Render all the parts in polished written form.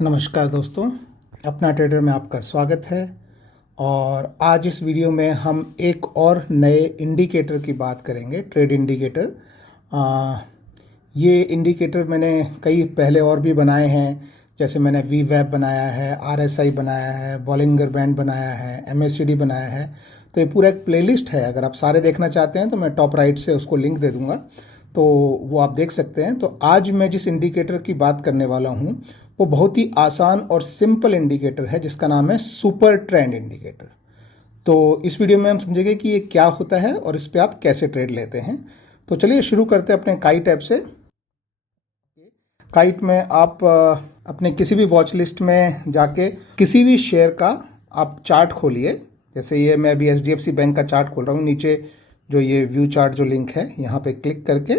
नमस्कार दोस्तों, अपना ट्रेडर में आपका स्वागत है। और आज इस वीडियो में हम एक और नए इंडिकेटर की बात करेंगे, ट्रेड इंडिकेटर। ये इंडिकेटर मैंने कई पहले और भी बनाए हैं, जैसे मैंने वी वेब बनाया है, RSI बनाया है, बॉलिंगर बैंड बनाया है, MACD बनाया है। तो ये पूरा एक प्लेलिस्ट है। अगर आप सारे देखना चाहते हैं तो मैं टॉप राइट से उसको लिंक दे दूँगा, तो वो आप देख सकते हैं। तो आज मैं जिस इंडिकेटर की बात करने वाला हूँ वो बहुत ही आसान और सिंपल इंडिकेटर है, जिसका नाम है सुपर ट्रेंड इंडिकेटर। तो इस वीडियो में हम समझेंगे कि ये क्या होता है और इस पे आप कैसे ट्रेड लेते हैं। तो चलिए शुरू करते हैं अपने काइट ऐप से। काइट में आप अपने किसी भी वॉच लिस्ट में जाके किसी भी शेयर का आप चार्ट खोलिए। जैसे ये मैं अभी HDFC बैंक का चार्ट खोल रहा हूँ। नीचे जो ये व्यू चार्ट जो लिंक है, यहाँ पे क्लिक करके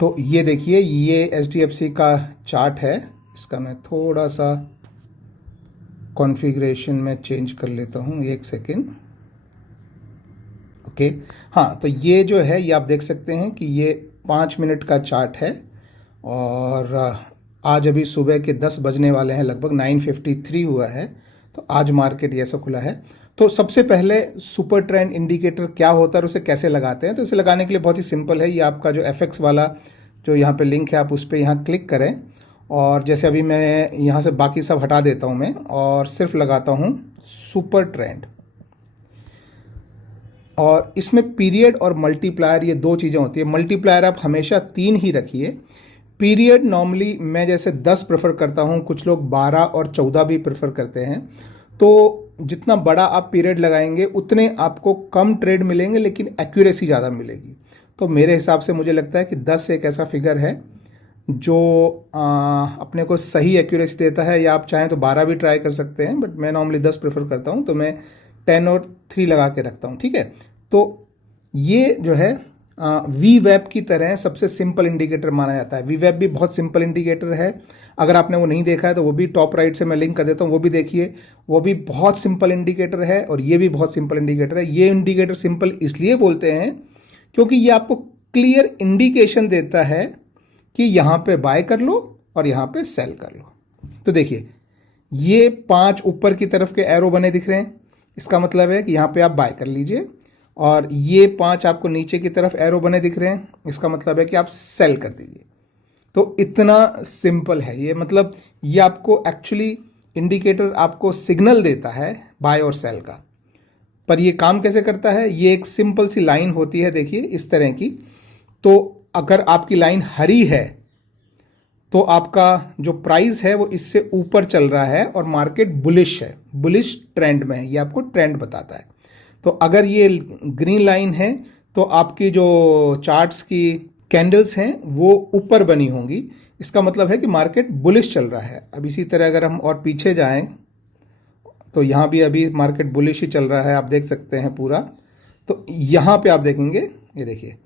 तो ये देखिए, ये HDFC का चार्ट है। इसका मैं थोड़ा सा कॉन्फ़िगरेशन में चेंज कर लेता हूँ, एक सेकेंड। ओके, हाँ, तो ये जो है ये आप देख सकते हैं कि ये 5 मिनट का चार्ट है और आज अभी सुबह के 10 बजने वाले हैं, लगभग 9:53 हुआ है। तो आज मार्केट ऐसा खुला है। तो सबसे पहले सुपर ट्रेंड इंडिकेटर क्या होता है और उसे कैसे लगाते हैं। तो इसे लगाने के लिए बहुत ही सिंपल है। ये आपका जो FX वाला जो यहाँ पे लिंक है, आप उस पर यहाँ क्लिक करें और जैसे अभी मैं यहाँ से बाकी सब हटा देता हूँ मैं और सिर्फ लगाता हूँ सुपर ट्रेंड। और इसमें पीरियड और मल्टीप्लायर, ये दो चीज़ें होती है। मल्टीप्लायर आप हमेशा 3 ही रखिए। पीरियड नॉर्मली मैं जैसे 10 प्रेफर करता हूँ, कुछ लोग 12 और 14 भी प्रेफर करते हैं। तो जितना बड़ा आप पीरियड लगाएंगे उतने आपको कम ट्रेड मिलेंगे, लेकिन एक्यूरेसी ज़्यादा मिलेगी। तो मेरे हिसाब से मुझे लगता है कि 10 एक ऐसा फिगर है जो अपने को सही एक्यूरेसी देता है। या आप चाहें तो 12 भी ट्राई कर सकते हैं, बट मैं नॉर्मली 10 प्रेफर करता हूं, तो मैं 10 और 3 लगा के रखता हूं। ठीक है, तो ये जो है वी वेब की तरह सबसे सिंपल इंडिकेटर माना जाता है। वी वेब भी बहुत सिंपल इंडिकेटर है। अगर आपने वो नहीं देखा है तो वो भी टॉप राइट से मैं लिंक कर देता हूँ, वो भी देखिए। वो भी बहुत सिंपल इंडिकेटर है और ये भी बहुत सिंपल इंडिकेटर है। ये इंडिकेटर सिंपल इसलिए बोलते हैं क्योंकि ये आपको क्लियर इंडिकेशन देता है कि यहाँ पे बाय कर लो और यहाँ पे सेल कर लो। तो देखिए, ये 5 ऊपर की तरफ के एरो बने दिख रहे हैं, इसका मतलब है कि यहाँ पे आप बाय कर लीजिए। और ये 5 आपको नीचे की तरफ एरो बने दिख रहे हैं, इसका मतलब है कि आप सेल कर दीजिए। तो इतना सिंपल है ये। मतलब ये आपको एक्चुअली इंडिकेटर आपको सिग्नल देता है बाय और सेल का। पर ये काम कैसे करता है, ये एक सिंपल सी लाइन होती है, देखिए इस तरह की। तो अगर आपकी लाइन हरी है तो आपका जो प्राइस है वो इससे ऊपर चल रहा है और मार्केट बुलिश है, बुलिश ट्रेंड में है। ये आपको ट्रेंड बताता है। तो अगर ये ग्रीन लाइन है तो आपकी जो चार्ट्स की कैंडल्स हैं वो ऊपर बनी होंगी, इसका मतलब है कि मार्केट बुलिश चल रहा है। अब इसी तरह अगर हम और पीछे जाएं तो यहाँ भी अभी मार्केट बुलिश ही चल रहा है, आप देख सकते हैं पूरा। तो यहाँ पे आप देखेंगे, ये देखिए,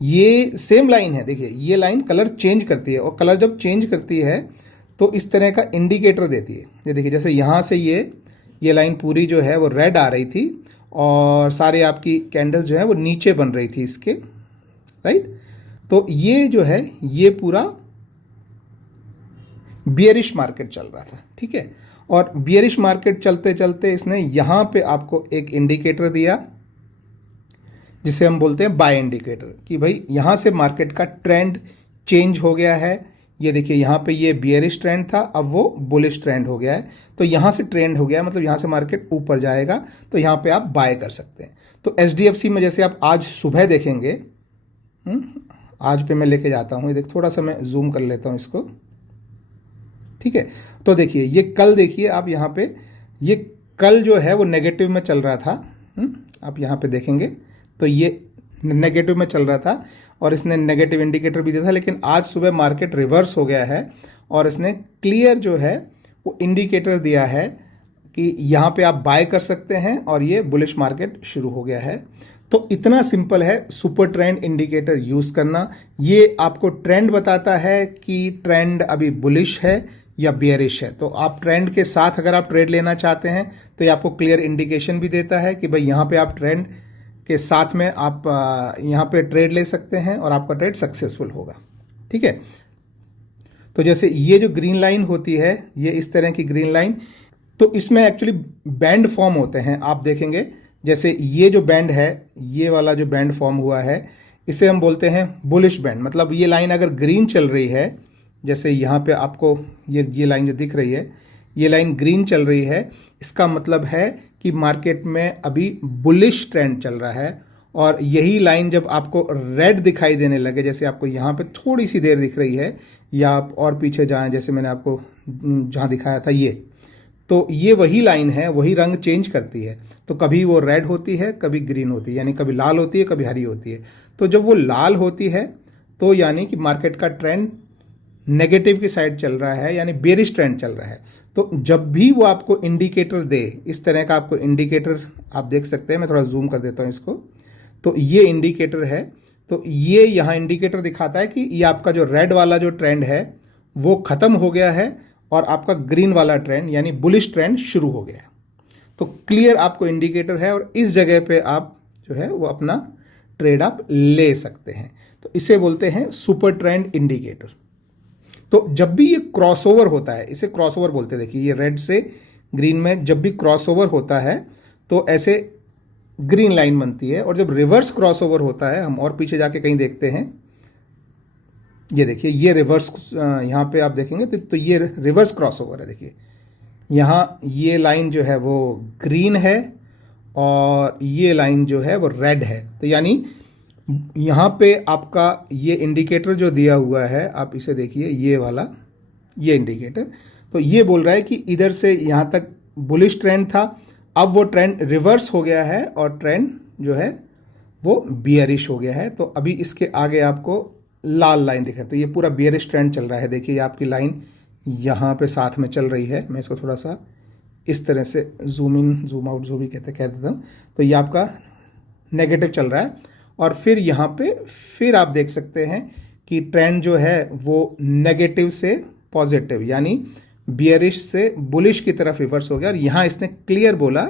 ये सेम लाइन है। देखिए, ये लाइन कलर चेंज करती है और कलर जब चेंज करती है तो इस तरह का इंडिकेटर देती है। ये देखिए, जैसे यहाँ से ये लाइन पूरी जो है वो रेड आ रही थी और सारे आपकी कैंडल्स जो है वो नीचे बन रही थी इसके, राइट। तो ये जो है ये पूरा बियरिश मार्केट चल रहा था, ठीक है। और बियरिश मार्केट चलते चलते इसने यहाँ पे आपको एक इंडिकेटर दिया जिसे हम बोलते हैं बाय इंडिकेटर, कि भाई यहाँ से मार्केट का ट्रेंड चेंज हो गया है। ये देखिए, यहाँ पे ये बियरिश ट्रेंड था, अब वो बुलिश ट्रेंड हो गया है। तो यहाँ से ट्रेंड हो गया, मतलब यहाँ से मार्केट ऊपर जाएगा, तो यहाँ पे आप बाय कर सकते हैं। तो HDFC में जैसे आप आज सुबह देखेंगे, आज पे मैं लेके जाता हूँ, ये देख, थोड़ा सा मैं जूम कर लेता हूँ इसको, ठीक है। तो देखिए, ये कल देखिए आप यहाँ पे, ये कल जो है वो नेगेटिव में चल रहा था। आप यहाँ पे देखेंगे तो ये नेगेटिव में चल रहा था और इसने नेगेटिव इंडिकेटर भी दिया था, लेकिन आज सुबह मार्केट रिवर्स हो गया है और इसने क्लियर जो है वो इंडिकेटर दिया है कि यहाँ पे आप बाय कर सकते हैं और ये बुलिश मार्केट शुरू हो गया है। तो इतना सिंपल है सुपर ट्रेंड इंडिकेटर यूज़ करना। ये आपको ट्रेंड बताता है कि ट्रेंड अभी बुलिश है या बियरिश है। तो आप ट्रेंड के साथ अगर आप ट्रेड लेना चाहते हैं तो ये आपको क्लियर इंडिकेशन भी देता है कि भाई यहाँ पे आप ट्रेंड के साथ में आप यहाँ पे ट्रेड ले सकते हैं और आपका ट्रेड सक्सेसफुल होगा, ठीक है। तो जैसे ये जो ग्रीन लाइन होती है, ये इस तरह की ग्रीन लाइन, तो इसमें एक्चुअली बैंड फॉर्म होते हैं। आप देखेंगे जैसे ये जो बैंड है, ये वाला जो बैंड फॉर्म हुआ है, इसे हम बोलते हैं बुलिश बैंड। मतलब ये लाइन अगर ग्रीन चल रही है, जैसे यहाँ पे आपको ये लाइन जो दिख रही है, ये लाइन ग्रीन चल रही है, इसका मतलब है कि मार्केट में अभी बुलिश ट्रेंड चल रहा है। और यही लाइन जब आपको रेड दिखाई देने लगे, जैसे आपको यहाँ पे थोड़ी सी देर दिख रही है, या आप और पीछे जाएं, जैसे मैंने आपको जहाँ दिखाया था ये, तो ये वही लाइन है, वही रंग चेंज करती है। तो कभी वो रेड होती है, कभी ग्रीन होती है, यानी कभी लाल होती है, कभी हरी होती है। तो जब वो लाल होती है तो यानी कि मार्केट का ट्रेंड नेगेटिव की साइड चल रहा है, यानी बेरिश ट्रेंड चल रहा है। तो जब भी वो आपको इंडिकेटर दे, इस तरह का आपको इंडिकेटर आप देख सकते हैं, मैं थोड़ा जूम कर देता हूँ इसको, तो ये इंडिकेटर है। तो ये यहाँ इंडिकेटर दिखाता है कि ये आपका जो रेड वाला जो ट्रेंड है वो ख़त्म हो गया है और आपका ग्रीन वाला ट्रेंड यानी बुलिश ट्रेंड शुरू हो गया है। तो क्लियर आपको इंडिकेटर है और इस जगह पे आप जो है वो अपना ट्रेड आप ले सकते हैं। तो इसे बोलते हैं सुपर ट्रेंड इंडिकेटर। तो जब भी ये क्रॉसओवर होता है, इसे क्रॉसओवर बोलते हैं। देखिए ये रेड से ग्रीन में जब भी क्रॉसओवर होता है तो ऐसे ग्रीन लाइन बनती है, और जब रिवर्स क्रॉसओवर होता है, हम और पीछे जाके कहीं देखते हैं, ये देखिए ये रिवर्स, यहाँ पे आप देखेंगे तो ये रिवर्स क्रॉसओवर है। देखिए यहाँ ये लाइन जो है वो ग्रीन है और ये लाइन जो है वो रेड है। तो यानी यहाँ पे आपका ये इंडिकेटर जो दिया हुआ है, आप इसे देखिए, ये वाला ये इंडिकेटर, तो ये बोल रहा है कि इधर से यहाँ तक बुलिश ट्रेंड था, अब वो ट्रेंड रिवर्स हो गया है और ट्रेंड जो है वो बियरिश हो गया है। तो अभी इसके आगे आपको लाल लाइन दिखे, तो ये पूरा बियरिश ट्रेंड चल रहा है। देखिए ये आपकी लाइन यहाँ पे साथ में चल रही है। मैं इसको थोड़ा सा इस तरह से जूम इन जूम आउट जो भी कह देता हूँ। तो ये आपका नेगेटिव चल रहा है और फिर यहाँ पे फिर आप देख सकते हैं कि ट्रेंड जो है वो नेगेटिव से पॉजिटिव यानी बियरिश से बुलिश की तरफ रिवर्स हो गया। और यहाँ इसने क्लियर बोला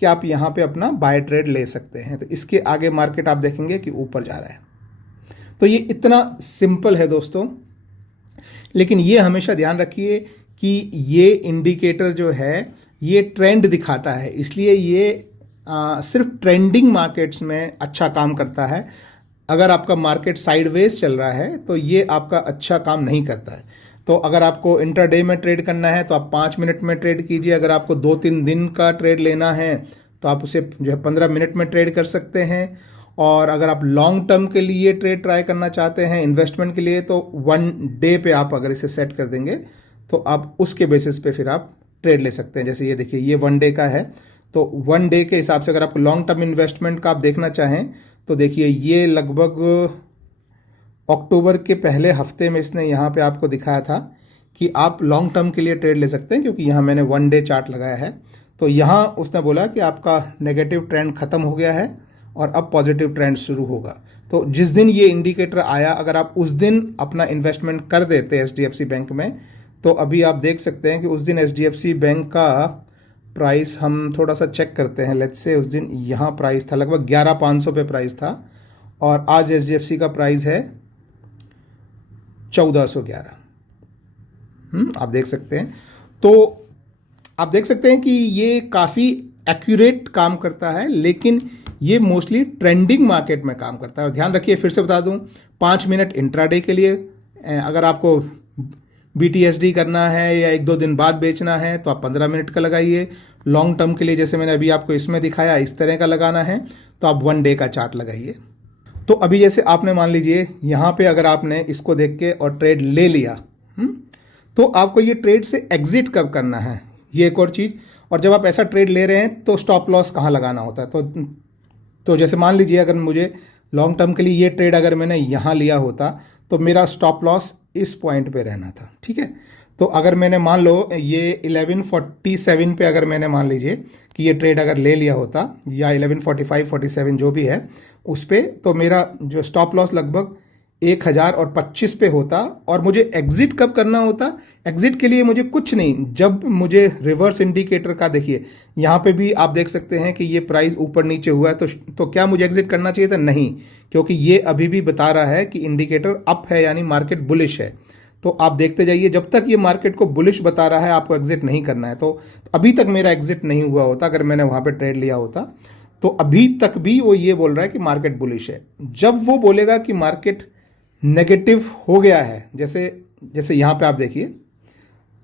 कि आप यहाँ पे अपना बाय ट्रेड ले सकते हैं। तो इसके आगे मार्केट आप देखेंगे कि ऊपर जा रहा है। तो ये इतना सिंपल है दोस्तों, लेकिन ये हमेशा ध्यान रखिए कि ये इंडिकेटर जो है ये ट्रेंड दिखाता है, इसलिए ये सिर्फ ट्रेंडिंग मार्केट्स में अच्छा काम करता है। अगर आपका मार्केट साइडवेज चल रहा है तो ये आपका अच्छा काम नहीं करता है। तो अगर आपको इंट्राडे में ट्रेड करना है तो आप 5 मिनट में ट्रेड कीजिए। अगर आपको 2-3 दिन का ट्रेड लेना है तो आप उसे जो है 15 मिनट में ट्रेड कर सकते हैं। और अगर आप लॉन्ग टर्म के लिए ट्रेड ट्राई करना चाहते हैं इन्वेस्टमेंट के लिए, तो 1 डे पे आप अगर इसे सेट कर देंगे तो आप उसके बेसिस पे फिर आप ट्रेड ले सकते हैं। जैसे ये देखिए ये 1 डे का है, तो 1 डे के हिसाब से अगर आप लॉन्ग टर्म इन्वेस्टमेंट का आप देखना चाहें तो देखिए ये लगभग अक्टूबर के पहले हफ्ते में इसने यहाँ पे आपको दिखाया था कि आप लॉन्ग टर्म के लिए ट्रेड ले सकते हैं, क्योंकि यहाँ मैंने 1 डे चार्ट लगाया है। तो यहाँ उसने बोला कि आपका नेगेटिव ट्रेंड ख़त्म हो गया है और अब पॉजिटिव ट्रेंड शुरू होगा। तो जिस दिन ये इंडिकेटर आया, अगर आप उस दिन अपना इन्वेस्टमेंट कर देते HDFC बैंक में, तो अभी आप देख सकते हैं कि उस दिन HDFC बैंक का प्राइस हम थोड़ा सा चेक करते हैं। लेट्स से उस दिन यहाँ प्राइस था लगभग 11,500 पे प्राइस था और आज HDFC का प्राइस है 1411। आप देख सकते हैं। तो आप देख सकते हैं कि ये काफ़ी एक्यूरेट काम करता है, लेकिन ये मोस्टली ट्रेंडिंग मार्केट में काम करता है। और ध्यान रखिए, फिर से बता दूं, 5 मिनट इंट्राडे के लिए, अगर आपको BTSD करना है या 1-2 दिन बाद बेचना है तो आप 15 मिनट का लगाइए। लॉन्ग टर्म के लिए जैसे मैंने अभी आपको इसमें दिखाया इस तरह का लगाना है तो आप 1 डे का चार्ट लगाइए। तो अभी जैसे आपने मान लीजिए यहाँ पे अगर आपने इसको देख के और ट्रेड ले लिया, तो आपको ये ट्रेड से एग्जिट कब करना है, ये एक और चीज़। और जब आप ऐसा ट्रेड ले रहे हैं तो स्टॉप लॉस कहाँ लगाना होता है। तो जैसे मान लीजिए अगर मुझे लॉन्ग टर्म के लिए ये ट्रेड अगर मैंने यहाँ लिया होता तो मेरा स्टॉप लॉस इस पॉइंट पे रहना था, ठीक है। तो अगर मैंने मान लो ये 1147 पे अगर मैंने मान लीजिए कि ये ट्रेड अगर ले लिया होता, या 1145-47 जो भी है उस पे, तो मेरा जो स्टॉप लॉस लगभग 1025 पे होता। और मुझे एग्जिट कब करना होता, एग्जिट के लिए मुझे कुछ नहीं, जब मुझे रिवर्स इंडिकेटर का देखिए यहाँ पे भी आप देख सकते हैं कि ये प्राइस ऊपर नीचे हुआ है, तो क्या मुझे एग्जिट करना चाहिए था? नहीं, क्योंकि ये अभी भी बता रहा है कि इंडिकेटर अप है यानी मार्केट बुलिश है। तो आप देखते जाइए, जब तक ये मार्केट को बुलिश बता रहा है आपको एग्जिट नहीं करना है। तो अभी तक मेरा एग्जिट नहीं हुआ होता अगर मैंने वहाँ पे ट्रेड लिया होता। तो अभी तक भी वो ये बोल रहा है कि मार्केट बुलिश है। जब वो बोलेगा कि मार्केट नेगेटिव हो गया है, जैसे यहाँ पे आप देखिए,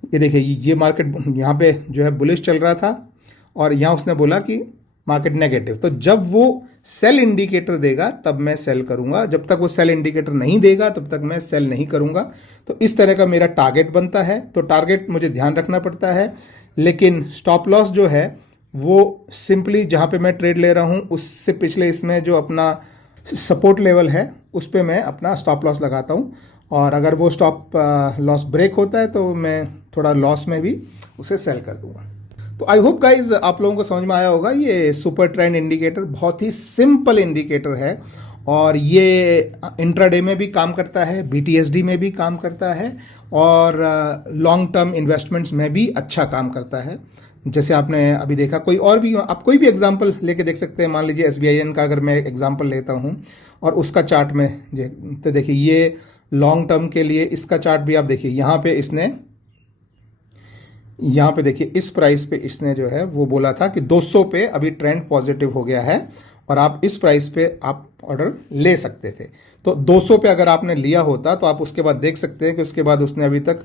ये देखिए ये मार्केट यहाँ पे जो है बुलिश चल रहा था और यहाँ उसने बोला कि मार्केट नेगेटिव। तो जब वो सेल इंडिकेटर देगा तब मैं सेल करूंगा, जब तक वो सेल इंडिकेटर नहीं देगा तब तक मैं सेल नहीं करूंगा। तो इस तरह का मेरा टारगेट बनता है। तो टारगेट मुझे ध्यान रखना पड़ता है, लेकिन स्टॉप लॉस जो है वो सिंपली जहाँ पे मैं ट्रेड ले रहा हूँ उससे पिछले इसमें जो अपना सपोर्ट लेवल है उस पर मैं अपना स्टॉप लॉस लगाता हूँ। और अगर वो स्टॉप लॉस ब्रेक होता है तो मैं थोड़ा लॉस में भी उसे सेल कर दूंगा। तो आई होप गाइज आप लोगों को समझ में आया होगा। ये सुपर ट्रेंड इंडिकेटर बहुत ही सिंपल इंडिकेटर है और ये इंट्राडे में भी काम करता है, बीटीएसडी में भी काम करता है और लॉन्ग टर्म इन्वेस्टमेंट्स में भी अच्छा काम करता है। जैसे आपने अभी देखा, कोई और भी आप कोई भी एग्जांपल लेके देख सकते हैं। मान लीजिए एसबीआईएन का अगर मैं एग्जांपल लेता हूँ और उसका चार्ट में तो देखिए ये लॉन्ग टर्म के लिए इसका चार्ट भी आप देखिए, यहाँ पे देखिए इस प्राइस पे इसने जो है वो बोला था कि 200 पे अभी ट्रेंड पॉजिटिव हो गया है और आप इस प्राइस पे आप ऑर्डर ले सकते थे। तो 200 पे अगर आपने लिया होता तो आप उसके बाद देख सकते हैं कि उसके बाद उसने अभी तक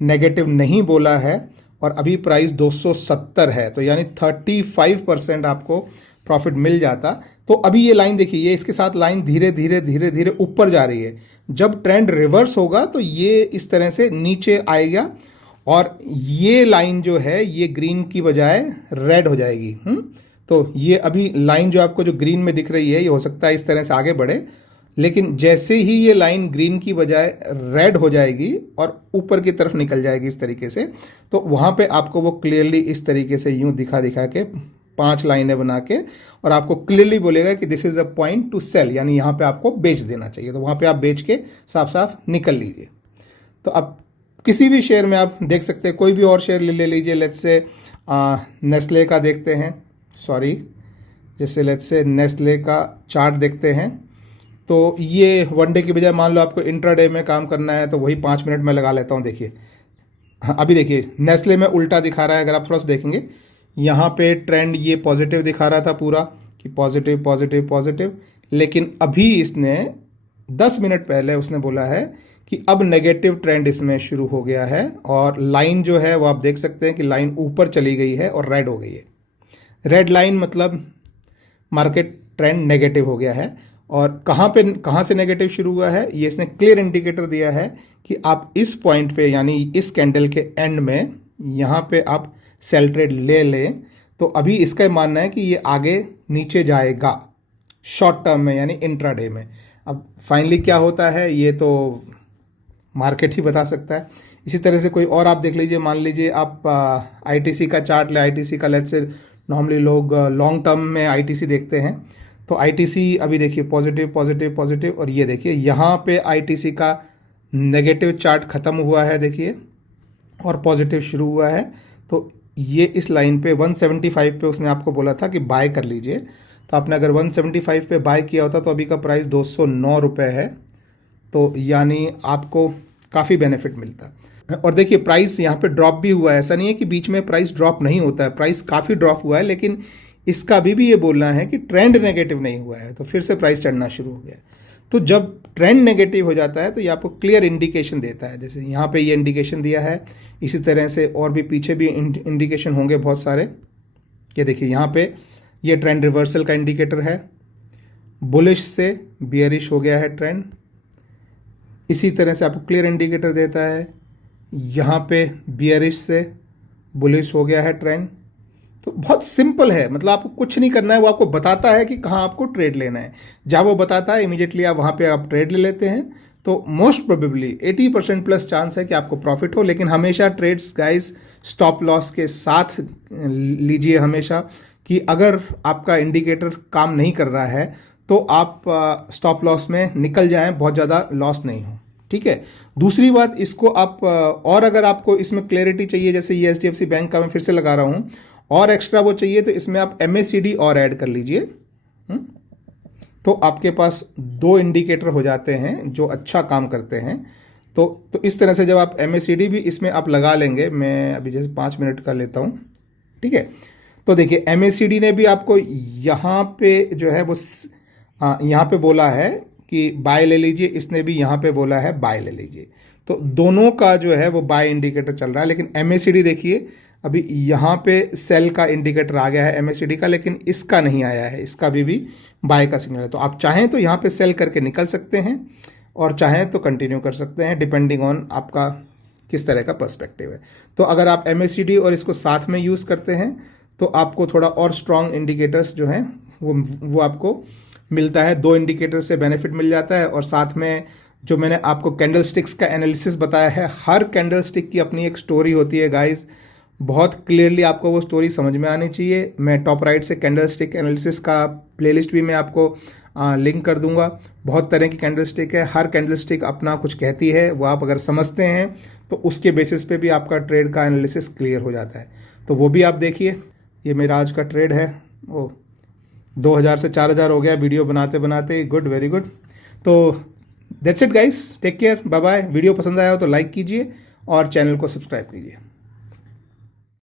नेगेटिव नहीं बोला है और अभी प्राइस 270 है, तो यानी 35% आपको प्रॉफिट मिल जाता। तो अभी ये लाइन देखिए, ये इसके साथ लाइन धीरे धीरे धीरे धीरे ऊपर जा रही है। जब ट्रेंड रिवर्स होगा तो ये इस तरह से नीचे आएगा और ये लाइन जो है ये ग्रीन की बजाय रेड हो जाएगी। तो ये अभी लाइन जो आपको जो ग्रीन में दिख रही है ये हो सकता है इस तरह से आगे बढ़े, लेकिन जैसे ही ये लाइन ग्रीन की बजाय रेड हो जाएगी और ऊपर की तरफ निकल जाएगी इस तरीके से, तो वहाँ पे आपको वो क्लियरली इस तरीके से यूं दिखा के 5 लाइनें बना के और आपको क्लियरली बोलेगा कि this is a point to sell, यानी यहाँ पे आपको बेच देना चाहिए। तो वहाँ पे आप बेच के साफ साफ निकल लीजिए। तो अब किसी भी शेयर में आप देख सकते हैं, कोई भी और शेयर ले लीजिए। लेट्स से नेस्ले का देखते हैं, जैसे लेट्स से नेस्ले का चार्ट देखते हैं। तो ये वन डे की बजाय मान लो आपको इंट्राडे में काम करना है तो वही 5 मिनट में लगा लेता हूँ। देखिए हाँ, अभी देखिए नेस्ले में उल्टा दिखा रहा है। अगर आप थोड़ा सा देखेंगे यहाँ पे ट्रेंड ये पॉजिटिव दिखा रहा था पूरा कि पॉजिटिव पॉजिटिव पॉजिटिव, लेकिन अभी इसने 10 मिनट पहले उसने बोला है कि अब नेगेटिव ट्रेंड इसमें शुरू हो गया है और लाइन जो है वो आप देख सकते हैं कि लाइन ऊपर चली गई है और रेड हो गई है। रेड लाइन मतलब मार्केट ट्रेंड नेगेटिव हो गया है। और कहाँ से नेगेटिव शुरू हुआ है ये इसने क्लियर इंडिकेटर दिया है कि आप इस पॉइंट पे यानी इस कैंडल के एंड में यहाँ पे आप सेल ट्रेड ले लें। तो अभी इसका मानना है कि ये आगे नीचे जाएगा शॉर्ट टर्म में यानी इंट्राडे में। अब फाइनली क्या होता है ये तो मार्केट ही बता सकता है। इसी तरह से कोई और आप देख लीजिए, मान लीजिए आप आईटीसी का चार्ट ले। आईटीसी का लेट्स से नॉर्मली लोग लॉन्ग टर्म में आईटीसी देखते हैं। तो आईटीसी अभी देखिए पॉजिटिव पॉजिटिव पॉजिटिव और ये देखिए यहाँ पे आईटीसी का नेगेटिव चार्ट ख़त्म हुआ है देखिए और पॉजिटिव शुरू हुआ है। तो ये इस लाइन पे 175 पे उसने आपको बोला था कि बाय कर लीजिए। तो आपने अगर 175 पे बाय किया होता तो अभी का प्राइस 209 रुपये है। तो यानी आपको काफ़ी बेनिफिट मिलता है। और देखिए प्राइस यहाँ पे ड्रॉप भी हुआ है, ऐसा नहीं है कि बीच में प्राइस ड्रॉप नहीं होता है, प्राइस काफ़ी ड्रॉप हुआ है, लेकिन इसका अभी भी ये बोलना है कि ट्रेंड नेगेटिव नहीं हुआ है। तो फिर से प्राइस चढ़ना शुरू हो गया। तो जब ट्रेंड नेगेटिव हो जाता है तो ये आपको क्लियर इंडिकेशन देता है। जैसे यहाँ पे ये इंडिकेशन दिया है, इसी तरह से और भी पीछे भी इंडिकेशन होंगे बहुत सारे। ये देखिए यहाँ पे ये ट्रेंड रिवर्सल का इंडिकेटर है, बुलिश से बियरिश हो गया है ट्रेंड। इसी तरह से आपको क्लियर इंडिकेटर देता है, यहाँ पे बियरिश से बुलिश हो गया है ट्रेंड। तो बहुत सिंपल है, मतलब आपको कुछ नहीं करना है, वो आपको बताता है कि कहाँ आपको ट्रेड लेना है। जहाँ वो बताता है इमीडिएटली आप वहाँ पे आप ट्रेड ले लेते हैं। तो मोस्ट प्रोबेबली 80% प्लस चांस है कि आपको प्रॉफिट हो। लेकिन हमेशा ट्रेड्स गाइस स्टॉप लॉस के साथ लीजिए हमेशा, कि अगर आपका इंडिकेटर काम नहीं कर रहा है तो आप स्टॉप लॉस में निकल जाएं, बहुत ज़्यादा लॉस नहीं हो। ठीक है। दूसरी बात, इसको आप और अगर आपको इसमें क्लैरिटी चाहिए, जैसे ये HDFC बैंक का मैं फिर से लगा रहा हूँ, और एक्स्ट्रा वो चाहिए तो इसमें आप MACD और ऐड कर लीजिए। तो आपके पास 2 इंडिकेटर हो जाते हैं जो अच्छा काम करते हैं। तो इस तरह से जब आप MACD भी इसमें आप लगा लेंगे, मैं अभी जैसे 5 मिनट का लेता हूँ, ठीक है। तो देखिए MACD ने भी आपको यहाँ पे जो है वो यहाँ पे बोला है कि बाय ले लीजिए, इसने भी यहाँ पे बोला है बाय ले लीजिए। तो दोनों का जो है वो बाय इंडिकेटर चल रहा है, लेकिन MACD देखिए अभी यहाँ पे सेल का इंडिकेटर आ गया है MACD का, लेकिन इसका नहीं आया है, इसका भी बाय का सिग्नल है। तो आप चाहें तो यहाँ पे सेल करके निकल सकते हैं और चाहें तो कंटिन्यू कर सकते हैं, डिपेंडिंग ऑन आपका किस तरह का पर्सपेक्टिव है। तो अगर आप MACD और इसको साथ में यूज़ करते हैं तो आपको थोड़ा और स्ट्रॉन्ग इंडिकेटर्स जो हैं वो आपको मिलता है। 2 इंडिकेटर से बेनिफिट मिल जाता है, और साथ में जो मैंने आपको कैंडल स्टिक्स का एनालिसिस बताया है, हर कैंडल स्टिक की अपनी एक स्टोरी होती है गाइज। बहुत क्लियरली आपको वो स्टोरी समझ में आनी चाहिए। मैं टॉप राइट से कैंडल स्टिक एनालिसिस का प्लेलिस्ट भी मैं आपको लिंक कर दूंगा। बहुत तरह की कैंडल स्टिक है, हर कैंडल स्टिक अपना कुछ कहती है, वो आप अगर समझते हैं तो उसके बेसिस पे भी आपका ट्रेड का एनालिसिस क्लियर हो जाता है। तो वो भी आप देखिए। ये मेरा आज का ट्रेड है, वो 2000 से 4000 हो गया वीडियो बनाते बनाते। Good, very good. तो that's it guys, take care, bye bye. Video पसंद आया हो तो लाइक कीजिए और चैनल को सब्सक्राइब कीजिए।